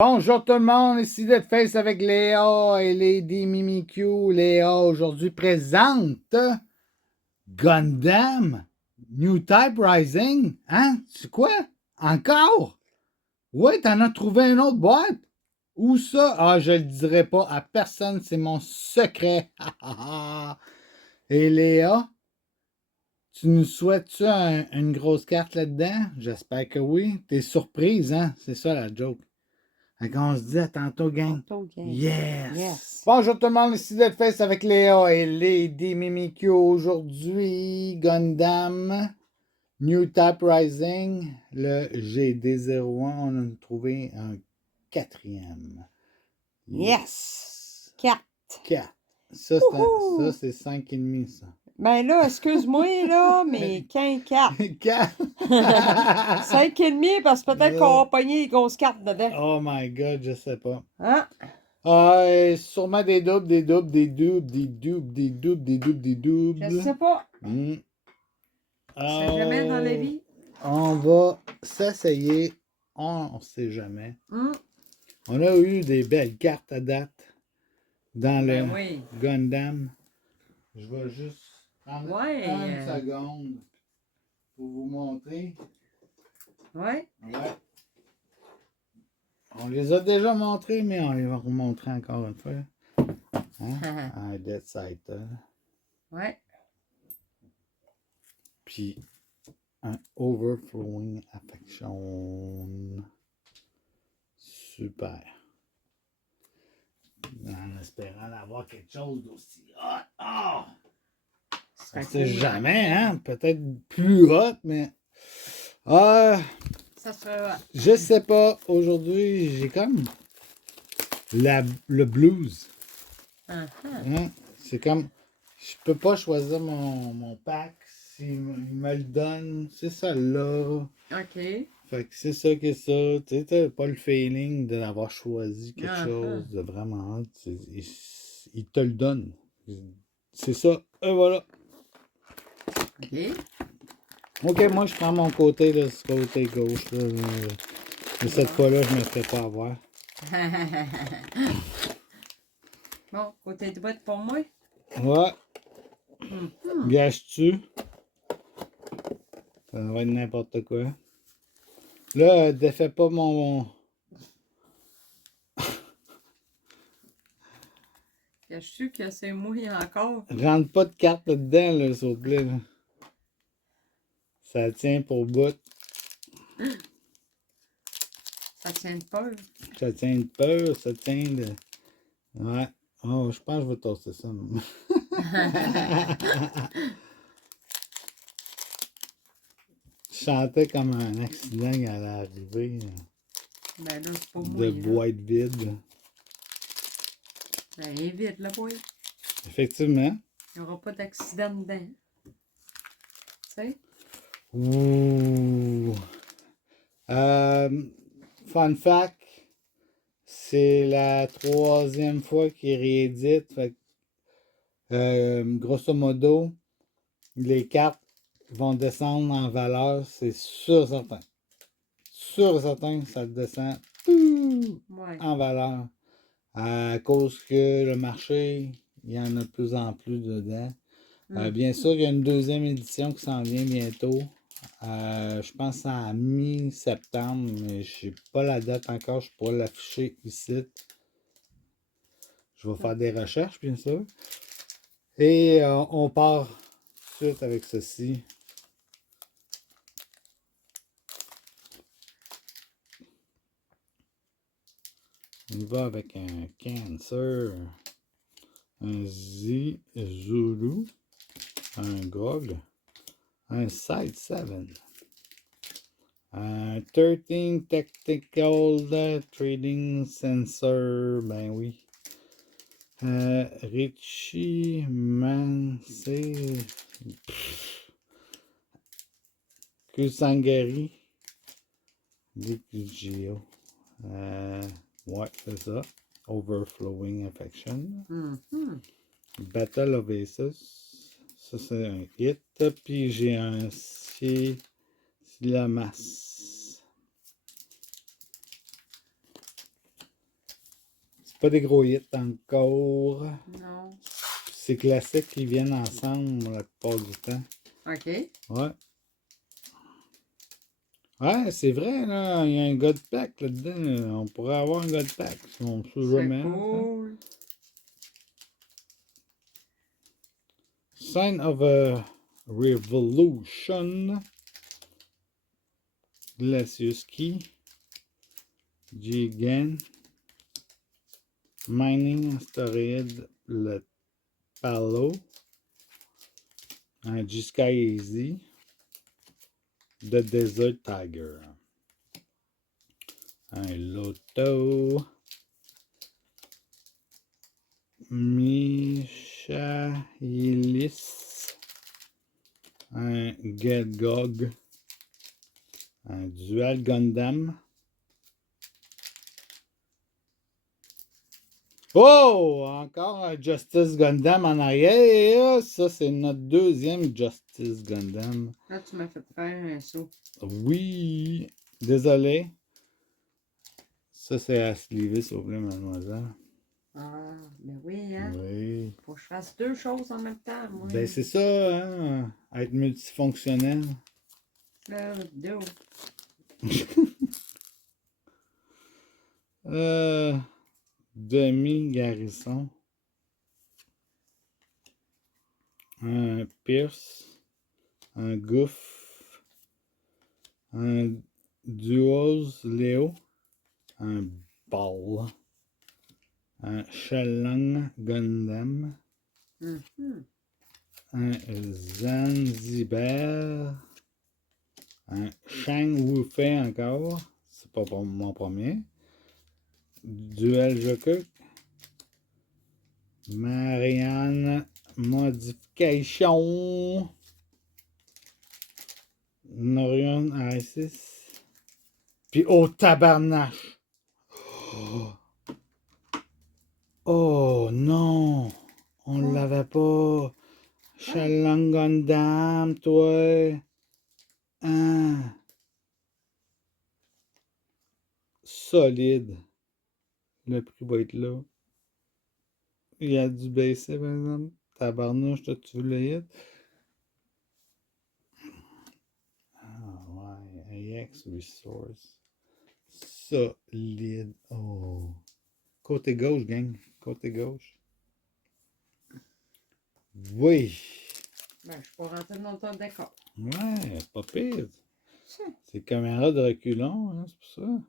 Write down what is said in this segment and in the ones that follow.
Bonjour tout le monde, ici Deadface avec Léa et Lady Mimikyu. Léa aujourd'hui présente Gundam New Type Rising. Hein? C'est quoi? Encore? Oui, t'en as trouvé une autre boîte? Où ça? Ah, je le dirai pas à personne, c'est mon secret. Et Léa, tu nous souhaites-tu une grosse carte là-dedans? J'espère que oui. T'es surprise, hein? C'est ça la joke. Fait qu'on se dit à tantôt, gang. Tantôt, gang. Yes! Yes. Bonjour tout le monde, ici Deadface avec Léa et Lady Mimikyu. Aujourd'hui, Gundam New Type Rising, le GD01. On a trouvé un quatrième. Yes. 4. 4. Ça, c'est 5,5, ça. Ben là, excuse-moi, là, mais 4. 4. 5,5 parce que peut-être qu'on va pogner les grosses cartes dedans. Oh my God, je sais pas. Hein? Ah, sûrement des doubles, des doubles, des doubles, des doubles, des doubles, des doubles, des doubles. Je sais pas. C'est jamais dans la vie. On va s'essayer. On ne sait jamais. On a eu des belles cartes à date dans le Gundam. Je vais juste prendre une seconde pour vous montrer. Ouais. On les a déjà montrés, mais on les va vous montrer encore une fois. Hein? Un Dead Sighter. Ouais. Puis un Overflowing Affection. Super. En espérant avoir quelque chose d'aussi hot. Oh! On ne sait jamais, hein? Peut-être plus hot, mais. Ça serait hot. Je sais pas. Aujourd'hui, j'ai comme le blues. Hein? C'est comme. Je peux pas choisir mon pack s'il me le donne. C'est ça là. OK. Fait que c'est ça que ça. Tu sais, t'as pas le feeling d'avoir choisi quelque chose de vraiment hot. Il te le donne. C'est ça. Et voilà. OK. OK, moi, je prends mon côté, là, ce côté gauche. Là, mais cette fois-là, je ne me ferai pas avoir. Bon, côté droit pour moi. Ouais. Gâches-tu? Ça va être n'importe quoi. Là, défais pas mon... Caches-tu que c'est mouillé encore? Rentre pas de carte là-dedans, là, s'il vous plaît. Là. Ça tient pour bout. Ça tient de peur. Ça tient de peur, ça tient de... Ouais. Oh, je pense que je vais tosser ça. Je sentais comme un accident qui allait arriver. Ben là, c'est pas moi. De boîte vide. Ben, évite la boîte. Effectivement. Il n'y aura pas d'accident dedans. Tu sais? Ouh. Fun fact, c'est la 3e fois qu'il réédite. Fait grosso modo, les cartes vont descendre en valeur, c'est sûr certain. Sûr certain que ça descend en valeur. À cause que le marché, il y en a de plus en plus dedans. Bien sûr, il y a une 2e édition qui s'en vient bientôt. Je pense à mi-septembre, mais je n'ai pas la date encore. Je pourrais l'afficher ici. Je vais faire des recherches, bien sûr. Et on part tout de suite avec ceci. On va avec un Cancer, un Zulu, un Gog, un Side 7. 13 Tactical Trading Sensor, ben oui. Richie Mansé. Kusangari. Geo. Ouais, c'est ça. Overflowing Affection. Battle of Aces. Ça, c'est un hit. Puis j'ai un Silamas. C'est pas des gros hits encore. Non. C'est classique qui viennent ensemble la plupart du temps. OK. Ouais. Ouais, c'est vrai, là. Il y a un God Pack là-dedans. On pourrait avoir un God Pack. On sait jamais. C'est cool. Sign of a Revolution. Glacius Key. Gigan. Mining Asteroid. Le Palo. Un G-Sky Easy. The Desert Tiger. Un Loto. Michaelis. Un Gedgog. Un Dual Gundam. Oh! Encore un Justice Gundam en arrière. Ça, c'est notre deuxième Justice Gundam. Là, tu m'as fait faire un saut. Oui! Désolé. Ça, c'est à Sleevey, s'il vous plaît, mademoiselle. Ah, ben oui, hein? Oui. Faut que je fasse deux choses en même temps, moi. Ben, c'est ça, hein? Être multifonctionnel. Là, vidéo. Demi-garrison. Un Pierce. Un Goof. Un Duos Léo. Un Ball. Un Shalong Gundam. Mhm. Un Zanzibar. Un Shang Wufei encore. C'est pas pour mon premier. Duel Joker. Marianne Modification. Norion Isis. Puis oh tabarnache. Oh non. On l'avait pas. Shalong Gundam, toi. Hein. Solide. Le prix va être là. Il a dû baisser, par exemple. Tabarnouche, t'as-tu vu le hit? Ah ouais, AX Resource. Solide. Oh. Côté gauche, gang. Côté gauche. Oui. Ben, je peux rentrer dans ton décor. Ouais, pas pire. C'est caméra de reculons, hein, c'est pour ça.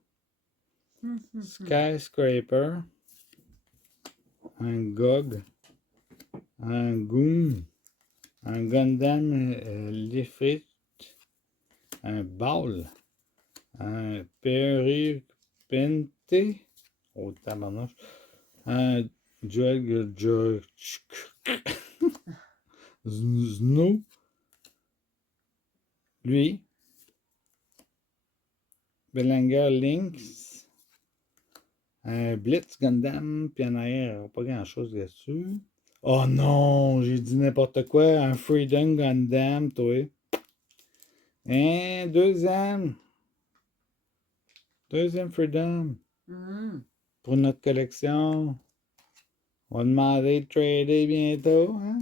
Skyscraper. Un GOG. Un Goon. Un Gundam Lifrit. Un Ball. Un Perry Pente. Oh, tabarnouche. Un Jug Snow. Lui. Belanger Lynx. Un Blitz Gundam. Puis en arrière, pas grand chose là-dessus. Oh non, j'ai dit n'importe quoi. Un Freedom Gundam, toi. Un deuxième. Deuxième Freedom. Pour notre collection. On va demander de trader bientôt. Hein?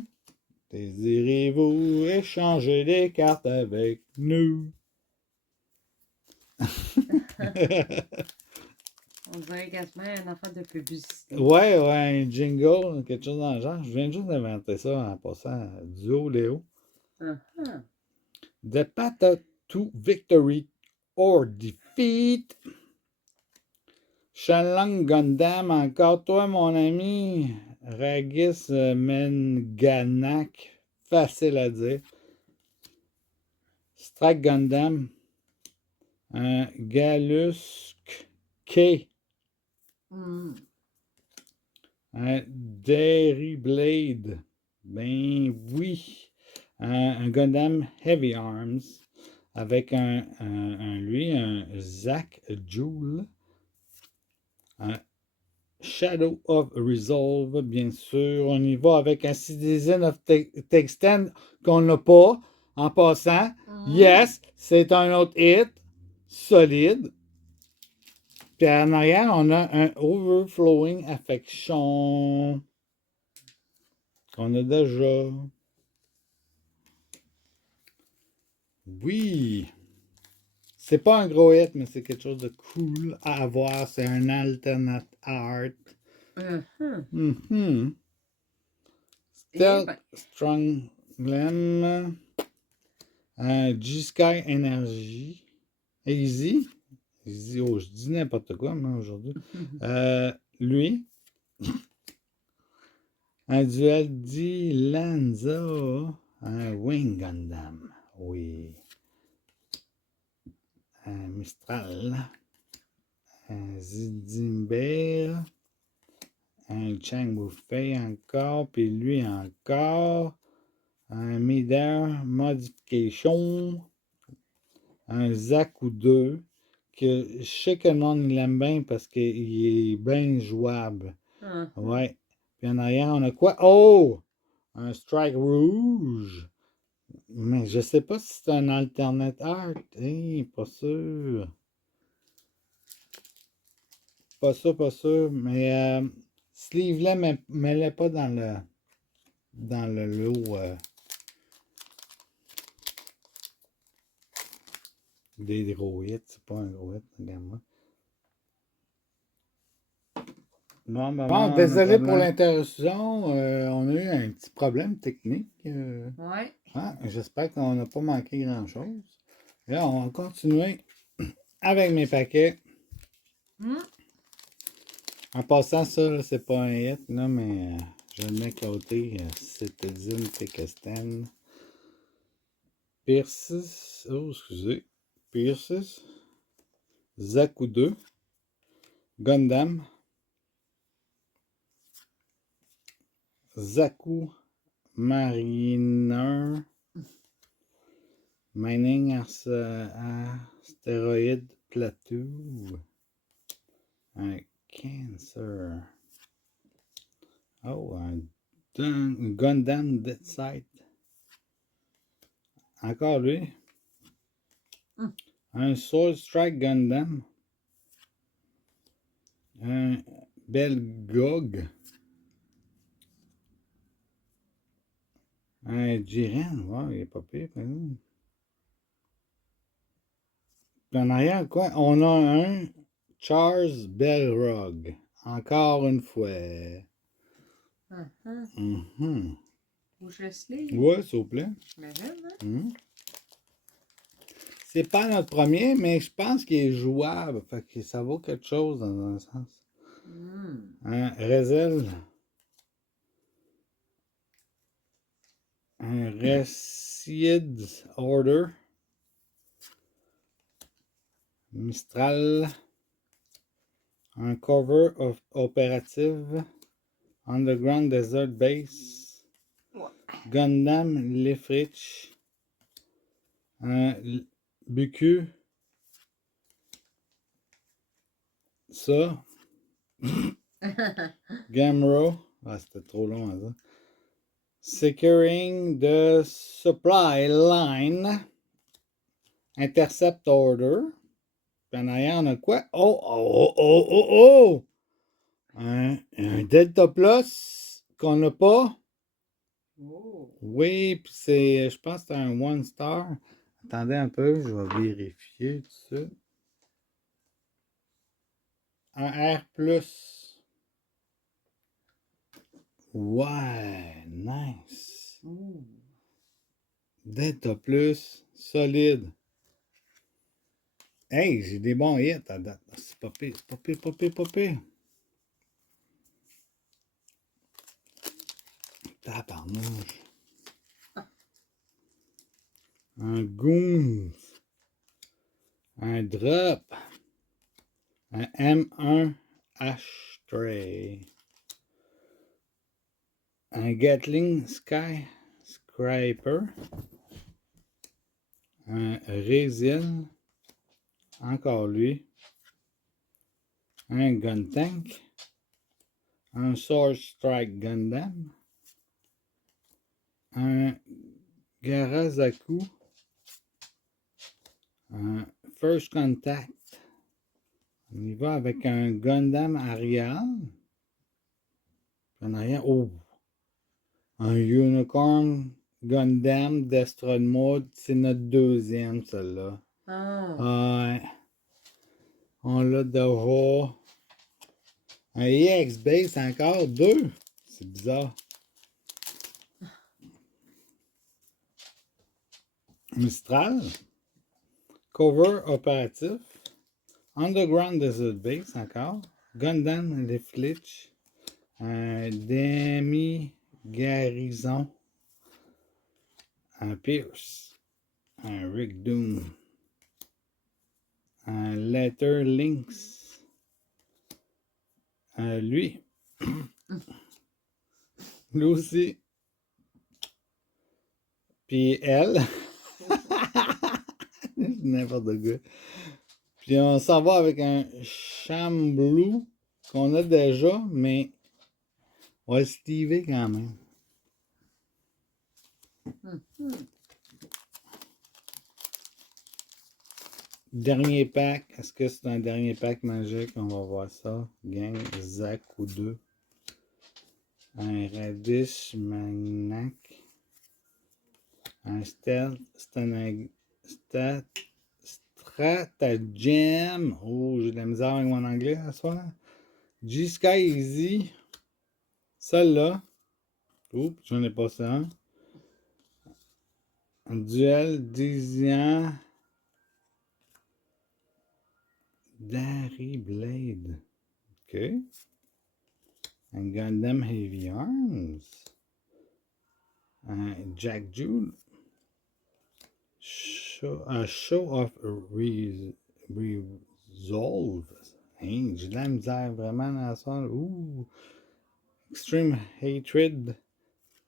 Désirez-vous échanger des cartes avec nous? On dirait quasiment une affaire de publicité. Ouais, un jingle, quelque chose dans le genre. Je viens juste d'inventer ça en passant Duo Léo. The path to victory or defeat. Shenlong Gundam, encore toi, mon ami. Ragis Menganak, facile à dire. Strike Gundam. Un Galusk K. Un Dairy Blade. Ben oui. Un Gundam Heavy Arms. Avec un Zack Joule. Un Shadow of Resolve, bien sûr. On y va avec un Citizen of Texten qu'on n'a pas en passant. Yes, c'est un autre hit. Solide. Puis en arrière, on a un Overflowing Affection. Qu'on a déjà. Oui. C'est pas un gros hit, mais c'est quelque chose de cool à avoir. C'est un alternate art. Mhm. Stealth Strong Glam. G-Sky Energy. Easy. Easy. Oh, je dis n'importe quoi, moi, aujourd'hui. Lui. Un duel Lanza. Un Wing Gundam. Oui. Un Mistral. Un Zidimber. Un Chang Buffet encore. Puis lui encore. Un Midair Modification. Un Zaku 2. Que je sais que le monde l'aime bien parce qu'il est bien jouable. Ouais. Puis en arrière, on a quoi? Oh! Un Strike Rouge. Mais je sais pas si c'est un alternate art. Hey, pas sûr. Pas sûr. Mais sleeve-là, mets-le pas dans le lot des gros hits. C'est pas un gros hit, regarde-moi. Bon, désolé pour l'interruption. On a eu un petit problème technique. Ouais. J'espère qu'on n'a pas manqué grand-chose. Là, on va continuer avec mes paquets. En passant, ça, là, c'est pas un hit, là, mais je le mets à côté. Citizen Tekesten. Pierces. Oh, excusez. Pierces. Zaku 2. Gundam. Zaku Mariner. Mining Asteroid Plateau. Un Cancer. Oh, un Gundam Dead Sight. Encore lui. Un Sword Strike Gundam. Un Belgog. Un Jiren. Wow, il est pas pire, par exemple. Puis en arrière, quoi? On a un Charles Belrog. Encore une fois. Faut que je laisse lire. Ouais, s'il vous plaît. C'est pas notre premier, mais je pense qu'il est jouable. Fait que ça vaut quelque chose dans un sens. Un Rezel. Un Resides Order. Mistral. Un Cover of Operative. Underground Desert Base. Gundam Lifrich. Un BQ. Ça. Gamro. Ah, c'était trop long, ça. Securing the supply line. Intercept order. Puis en arrière, on a quoi? Oh! Un Delta Plus qu'on n'a pas. Oui, puis je pense que c'est un One Star. Attendez un peu, je vais vérifier tout ça. Un R+. Ouais, nice. Delta Plus, solide. Hey, j'ai des bons hits à date. C'est pas pire. Tabarnouche. Un Goons. Un Drop. Un M1 Ashtray. Un Gatling Sky Scraper. Un Resin. Encore lui. Un Gun Tank. Un Sword Strike Gundam. Un Garazaku. Un First Contact. On y va avec un Gundam Ariane. En arrière, oh! Un Unicorn Gundam Destron Mode. C'est notre deuxième, celle-là. Ouais. On l'a déjà. Un EX Base encore, 2. C'est bizarre. Mistral. Cover opératif. Underground Desert Base encore. Gundam Les Flitch. Un demi-garrison. Un Pierce. Un Rick Doom. Un Letter Lynx. Lui. Lui aussi. Puis elle. N'importe quoi. Puis on s'en va avec un Chamblou qu'on a déjà, mais on va le stever quand même. Dernier pack. Est-ce que c'est un dernier pack magique? On va voir ça. Gang Zach ou 2. Un Radish Magnac. Un Stealth. Stratagem. Oh, j'ai de la misère avec mon anglais ce soir. G-Sky Easy. Celle-là. Oups, j'en ai passé un. Un Duel Dizian. Dari Blade. OK. Un Gundam Heavy Arms. Un Jack Joule. Show of Resolve. Hein, j'ai de la misère vraiment dans ça. Ouh. Extreme Hatred.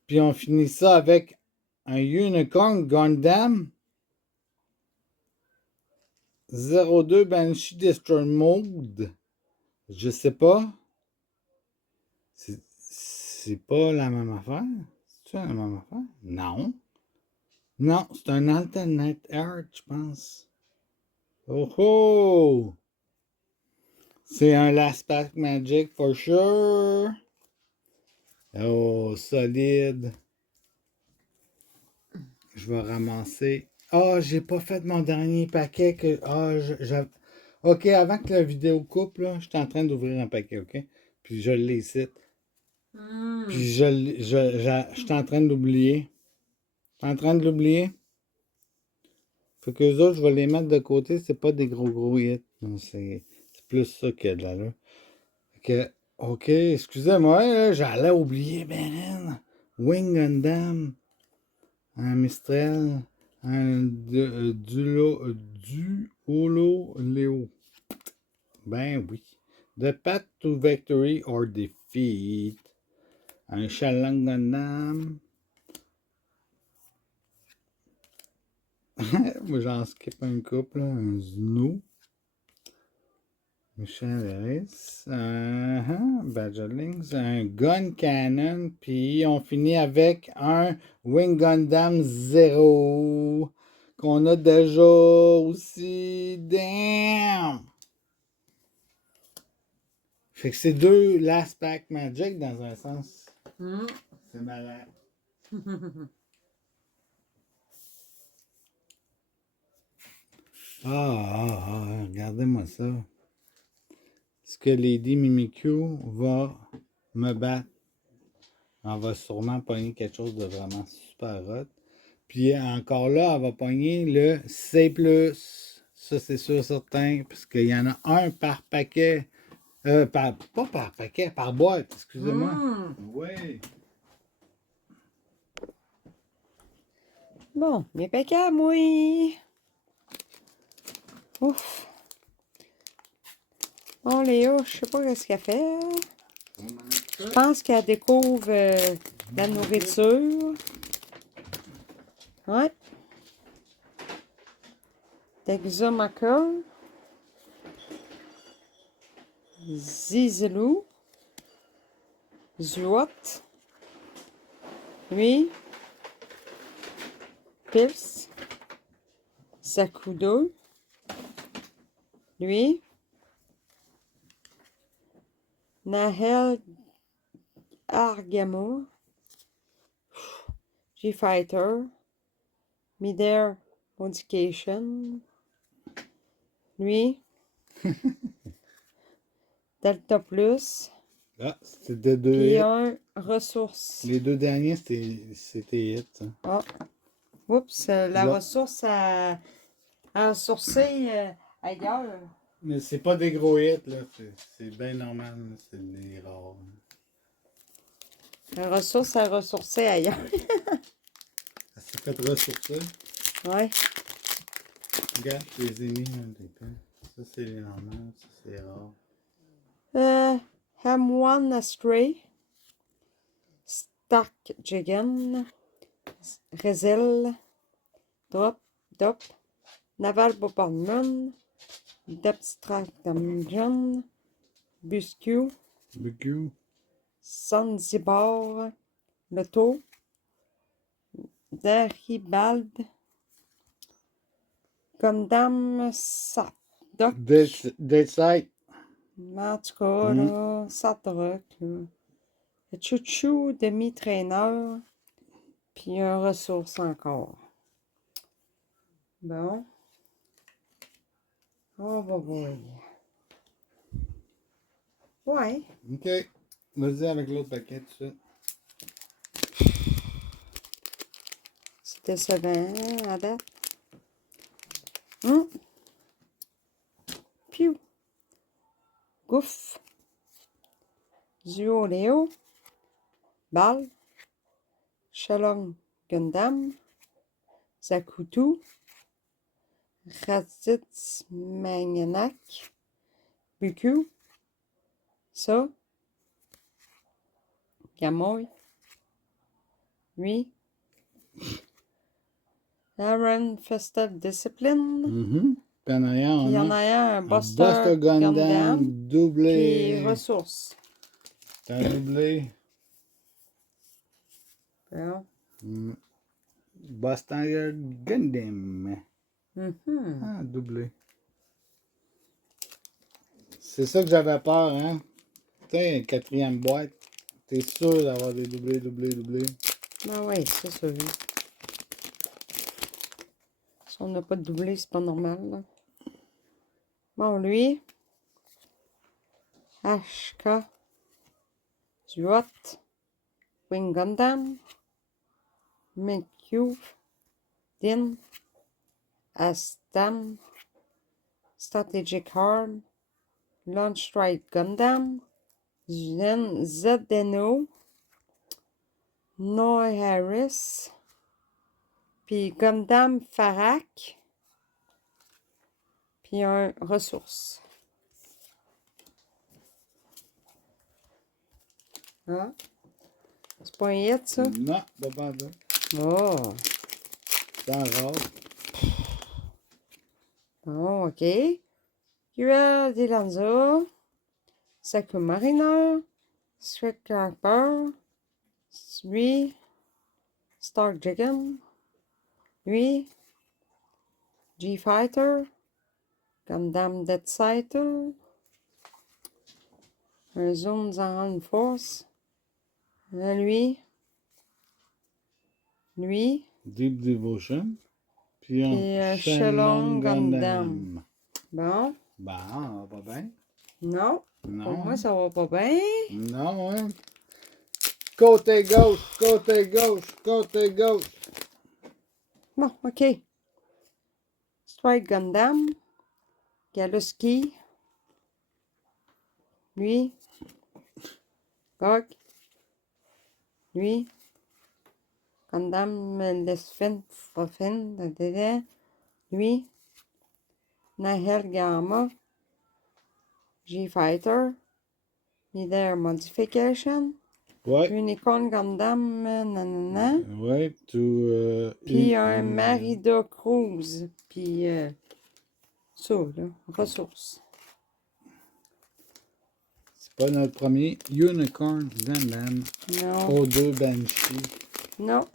Puis on finit ça avec un Unicorn Gundam 02 Banshee Destroy Mode. Je sais pas. C'est pas la même affaire? C'est la même affaire? Non. Non, c'est un alternate art, je pense. Oh oh! C'est un Last Pack Magic for sure. Oh, solide. Je vais ramasser. Ah, j'ai pas fait mon dernier paquet que. Ok, avant que la vidéo coupe, là, je suis en train d'ouvrir un paquet, ok? Puis je l'ai ici. Puis je suis en train d'oublier. Je suis en train de l'oublier. Fait que les autres, je vais les mettre de côté. C'est pas des gros hits. C'est plus ça qu'il y a de là. Ok, excusez-moi, là, j'allais oublier ben. Wing Gundam. Un Mistral. Un Duolo Léo. Ben oui. The Path to Victory or Defeat. Un Shallang Gundam. Moi, j'en skip un couple, là. Un Zno. Michel Harris. Badgerlings. Un Gun Cannon. Puis on finit avec un Wing Gundam 0. Qu'on a déjà aussi. Damn! Fait que c'est 2 Last Pack Magic dans un sens. C'est malade. Regardez-moi ça. Est-ce que Lady Mimikyu va me battre? On va sûrement pogner quelque chose de vraiment super hot. Puis encore là, elle va pogner le C+. Ça, c'est sûr certain, parce qu'il y en a un par paquet. Pas par paquet, par boîte, excusez-moi. Oui. Bon, mes paquets à moi. Ouf. Bon, Léo, je sais pas ce qu'elle fait. Je pense qu'elle découvre la nourriture. Ouais. Dexamaka. Zizelou. Zuot. Lui. Pierce. Sakudo. Lui. Nahel Argama, G-Fighter, Midair Modification, lui, Delta Plus, Ah, c'était deux puis hits. un Ressource. Les deux derniers, c'était hits. Hein. Ah, oups, la Là. ressource a ressourcé ailleurs. Mais c'est pas des gros hits, là. C'est bien normal. Là. C'est des rares. La ressource a ressourcé ailleurs. Ça s'est fait ressourcer. Ouais. Regarde, je les ai mis un petit peu. Ça, c'est les normales. Ça, c'est rare. Ham1 Astray, Stark Jigen, Rezel, Dop, Naval Bombardment, Depstract Dungeon, Buscu, BQ. Zanzibar, Loto, Deribald, Gundam Sadok, Dead Sight. en tout cas, là, Sadok, là. Chouchou, demi-traîneur, puis un ressource encore. Bon. On va voir. Ouais. OK. Vas-y avec l'autre paquet tout de suite. C'est décevant à date. Piou. Gouf. Duo Léo. Bal. Shalom Gundam. Zakutu. Raditz Magnac. Buku. Ça. Gamoy. Lui. Aaron Festal Discipline. Puis en arrière, Puis il y en on a un Buster Buster Gundam Gundam. doublé. Puis ressources. C'est un doublé. Bon. Buster Gundam. Ah, doublé. C'est ça que j'avais peur, hein? Tiens, quatrième boîte. T'es sûr d'avoir des doublés. Ah ouais, ça, oui. Si on n'a pas de doublé, c'est pas normal, là. Bon, lui. HK. Duot. Wing Gundam. Minkyu. Din. Astam. Strategic Arm. Launch Strike Gundam. Zeno. Noah Harris. Puis Gundam Farak. Puis un ressource. Ah. C'est pas un hit, ça? Non, pas pantoute. Oh. C'est en rare. Bon, OK. QL Dilanza. Saku Mariner. Strict Camper. Lui. Stark Jigen. Lui. G-Fighter. Gundam Dead Sighter. Un Zone Zaran Force. Lui. Deep Devotion. Puis un Shenlong Gundam. Bon. Bon, pas bien. Non. Non. Pour moi, ça va pas bien. Non, hein. Côté gauche. Bon, OK. Strike Gundam. Galuski. Lui. Gog. Lui. Gundam Lesfin Fofin. Lui. Nahel Gamma. G-Fighter. Midair Modification. Ouais. Unicorn Gundam. Nanana. Ouais, tout. Puis un Marida Cruz. Puis ça, là. Ressources. C'est pas notre premier. Unicorn Gundam. Non. O2 Banshee. Non.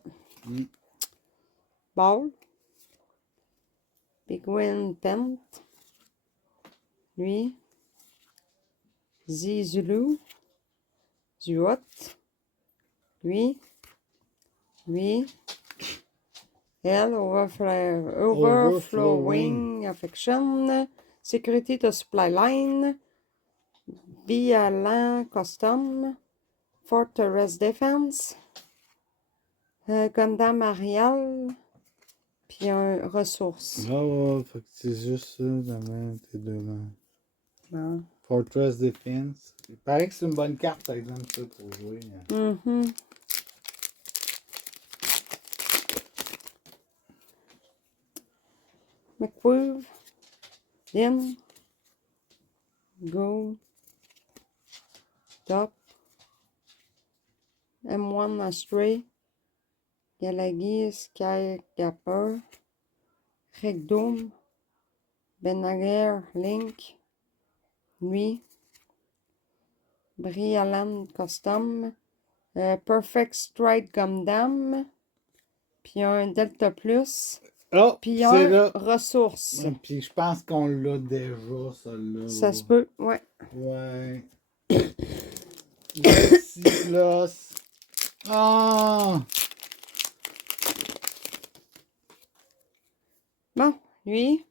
Ball. Big Wind Pent. Lui. Zulu. du hot. Lui. Elle, overflowing affection. Security to supply line. Violent custom. Fortress defense. Gundam Ariel. Puis un ressource. Oh, fait que c'est juste ça, dans tes deux mains. Bon. Fortress Defense. Il paraît que c'est une bonne carte, par exemple, ça, pour jouer. McQuave. Lynn. Go. Top. M1 Astray. Galagi, Sky Gapper. Regdoom. Benager Link. Lui. Brialan Custom. Perfect Strike Gundam. Puis un Delta Plus. Oh, Puis c'est un là. ressource. Puis je pense qu'on l'a déjà, ça là. Ça se peut, ouais. Ouais. Voici plus. Ah! Bon, lui.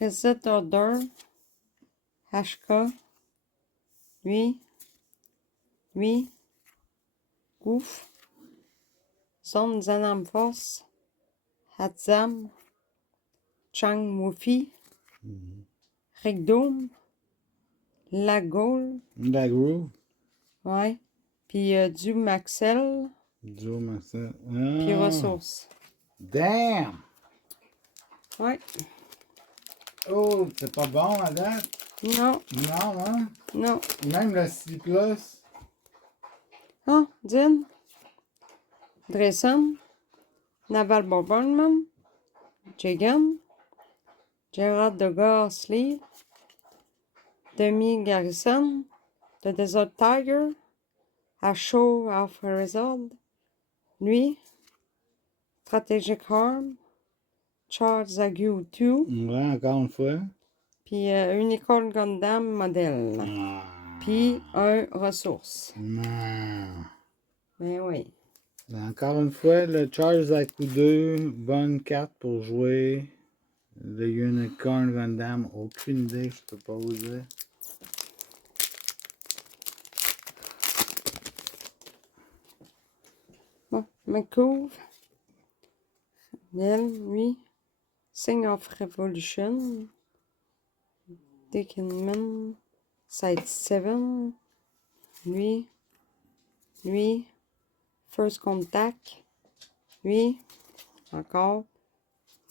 Reset Order. HK. Lui. Ouf. Zone Zanam Force. Hatzam. Chang Mufi. Regdoom. Lagol. La Groove. Ouais. Puis du Maxel. Joe Marcel. Puis ressources. Damn! Ouais. Oh, c'est pas bon à date? Non. Non, hein? Non. Même le C+. Ah, Din. Dressen. Naval Bombardment. Jagan. Gerard de Gare Sleeve. Demi Garrison. The Desert Tiger. Asho of Result. Lui. Strategic Harm. Charles Agu 2. Ouais, encore une fois. Puis Unicorn Gundam modèle. Puis un ressource. Non. Ben oui. Encore une fois, le Charles Aku 2, bonne carte pour jouer. Le Unicorn Gundam, aucune idée, je peux pas vous dire. Bon, McCove. Elle, lui. Sign of Revolution. Dickinman. Side 7. Lui. First Contact. Lui. Encore.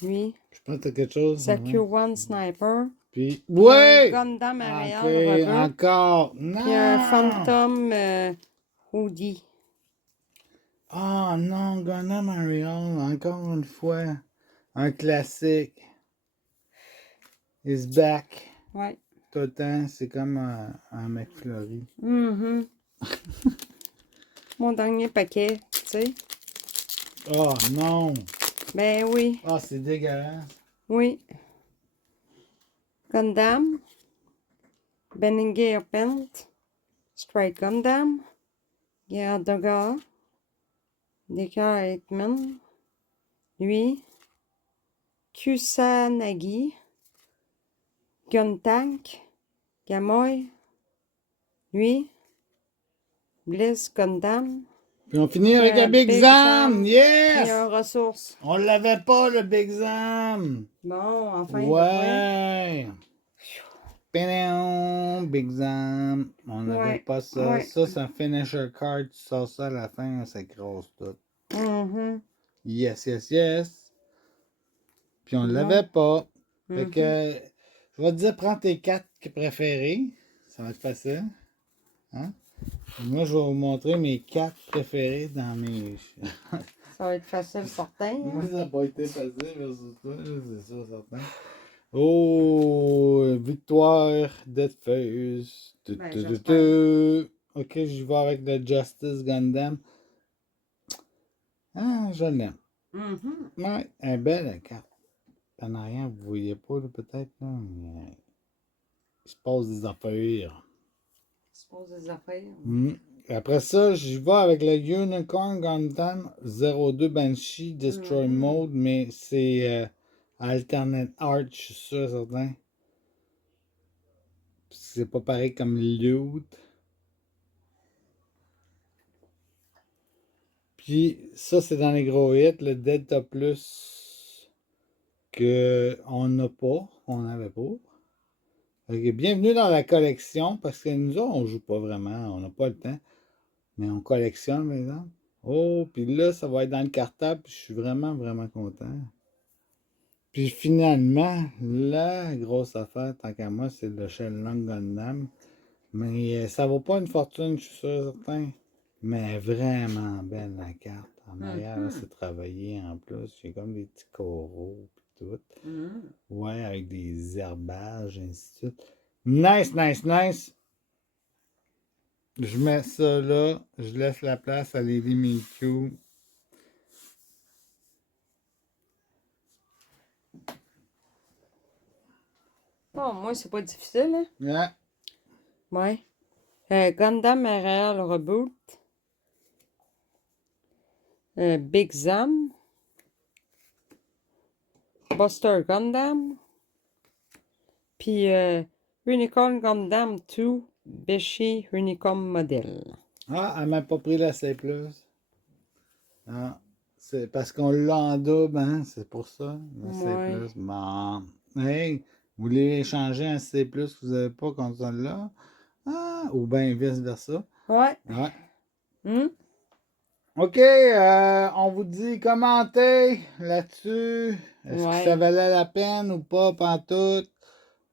Lui. Je pense que t'as quelque chose. Q1 Sniper. Puis. Ouais! Gundam Ariel Ok, Rubber. encore. Non! Puis un Phantom Hoodie. Ah non, Gundam Ariel, encore une fois. Un classique. Is back. Ouais. Tout le temps, c'est comme un McFlurry. Mon dernier paquet, tu sais. Oh non! Ben oui. Ah, c'est dégueulasse. Oui. Gundam. Benninger Pent. Strike Gundam. Guerre de Gare. Decker Hitman. Lui. Kusanagi. Gun Tank. Gamoy. Lui. Bliss Gundam. Puis on finit avec Un le Big Big Zam! Zam. Yes! Et un ressource. On l'avait pas, le Big Zam! Bon, enfin. Ouais! Pénéon, Big Zam. On n'avait Ouais, pas ça. ouais. Ça, c'est un finisher card. Tu sors ça à la fin, ça grosse tout. Yes, yes, yes. Puis on l'avait pas. Fait que, je vais te dire, prends tes 4 préférés. Ça va être facile. Hein? Moi, je vais vous montrer mes 4 préférés dans mes. Ça va être facile, certain. Moi, ça n'a pas été facile versus toi, c'est sûr, certain. Oh, victoire Deathface. Ok, j'y vais avec le Justice Gundam. Ah, je l'aime. Ouais, elle est belle la carte. En arrière, vous voyez pas, peut-être, là, mais il se passe des affaires. Il se pose des affaires. Après ça, j'y vais avec le Unicorn Gundam 02 Banshee Destroy Mode, mais c'est Alternate Art, je suis sûr, certain. C'est pas pareil comme Loot. Puis ça, c'est dans les gros hits, le Delta Plus qu'on n'a pas, on n'avait pas. Okay, bienvenue dans la collection, parce que nous autres, on joue pas vraiment, on n'a pas le temps. Mais on collectionne, par exemple. Oh, puis là, ça va être dans le cartable, puis je suis vraiment, vraiment content. Puis finalement, la grosse affaire, tant qu'à moi, c'est le Shenlong Gundam. Mais ça vaut pas une fortune, je suis sûr, certain. Mais vraiment belle la carte. En arrière, là, c'est travaillé en plus. J'ai comme des petits coraux et tout. Ouais, avec des herbages, ainsi de suite. Nice, nice, nice. Je mets ça là. Je laisse la place à Lady Miku. Oh, moi, c'est pas difficile, hein? Yeah. Ouais. Gundam RL Reboot. Big Zam. Buster Gundam. Puis Unicorn Gundam 2 Beshi Unicorn Model. Ah, elle m'a pas pris la C+. Ah, c'est parce qu'on l'a en double, hein? C'est pour ça. La C+. Bon. Hey, vous voulez échanger un C+, que vous n'avez pas contre celle-là? Ah, ou bien vice-versa. Ouais. Ouais. OK, on vous dit commentez là-dessus. Est-ce que ça valait la peine ou pas, pantoute?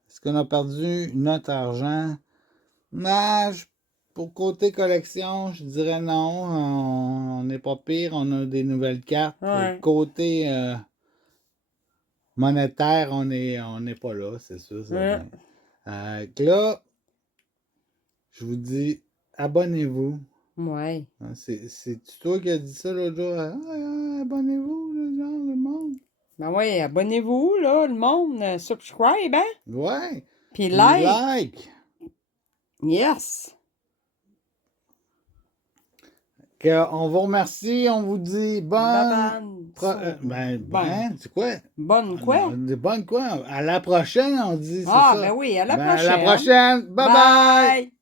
Est-ce qu'on a perdu notre argent? Non, pour côté collection, je dirais non. On n'est pas pire, on a des nouvelles cartes. Côté monétaire, on n'est pas là, c'est sûr. Là, je vous dis, abonnez-vous. Ouais. C'est toi qui as dit ça l'autre jour. Abonnez-vous, le monde. Ben oui, abonnez-vous, là, le monde. Subscribe, hein? Ouais. Puis like. Yes. On vous remercie, on vous dit bonne... c'est quoi? Bonne quoi? Bonne quoi? À la prochaine, on dit, c'est ça. Ben oui, à la prochaine. À la prochaine. Bye bye!